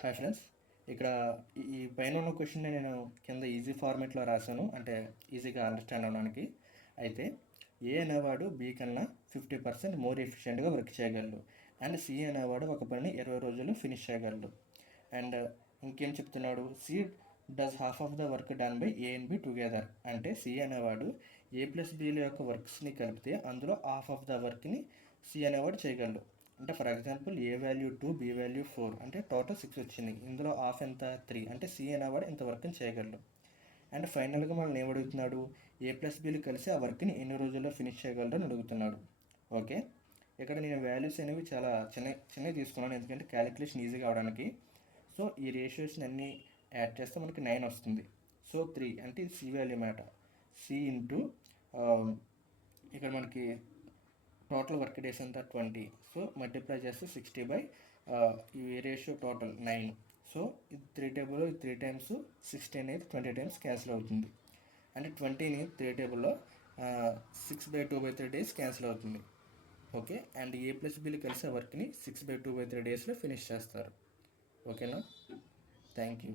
Hi friends. ఇక్కడ ఈ పైన ఉన్న క్వశ్చన్ని నేను కింద ఈజీ ఫార్మేట్లో రాశాను, అంటే ఈజీగా అండర్స్టాండ్ అవ్వడానికి. అయితే ఏ అనేవాడు బి కన్నా 50% మోర్ ఎఫిషియెంట్గా వర్క్ చేయగలడు, అండ్ సి అనేవాడు ఒక పని 20 రోజుల్లో ఫినిష్ చేయగలడు. అండ్ ఇంకేం చెప్తున్నాడు, C does half of the work done by A and B together. అంటే సి అనేవాడు ఏ ప్లస్ బిల యొక్క వర్క్స్ని కలిపితే అందులో హాఫ్ ఆఫ్ ద వర్క్ని సి అనేవాడు చేయగలడు. అంటే for example A value 2, B value 4, అంటే టోటల్ 6 వచ్చింది. ఇందులో హాఫ్ ఎంత 3, అంటే సి అనేవాడు ఇంత వర్క్ని చేయగలడు. అండ్ ఫైనల్గా మనల్ని ఏమడుగుతున్నాడు, ఏ ప్లస్ బిలు కలిసి ఆ వర్క్ని ఎన్ని రోజుల్లో ఫినిష్ చేయగలరు అని అడుగుతున్నాడు. ఓకే, ఇక్కడ నేను వాల్యూస్ అనేవి చాలా చిన్నవి తీసుకున్నాను, ఎందుకంటే క్యాలిక్యులేషన్ ఈజీగా అవడానికి. సో ఈ రేషియోస్ని అన్నీ యాడ్ చేస్తే మనకి 9 వస్తుంది. సో 3 అంటే ఇది సి వాల్యూ మాట. సి ఇంటూ ఇక్కడ మనకి టోటల్ వర్క్ డేస్ అంతా 20. సో మల్టిప్లై చేస్తే 60 బై ఈ రేషియో టోటల్ 9. సో ఇది 3 టేబుల్లో 3 టైమ్స్ 60 అనేది 20 టైమ్స్ క్యాన్సిల్ అవుతుంది. అంటే 20ని 3 టేబుల్లో 6/2/3 డేస్ క్యాన్సిల్ అవుతుంది. ఓకే, అండ్ ఏ ప్లస్ బిలు కలిసి వర్క్ని 6/2/3 డేస్లో ఫినిష్ చేస్తారు. ఓకేనా, థ్యాంక్ యూ.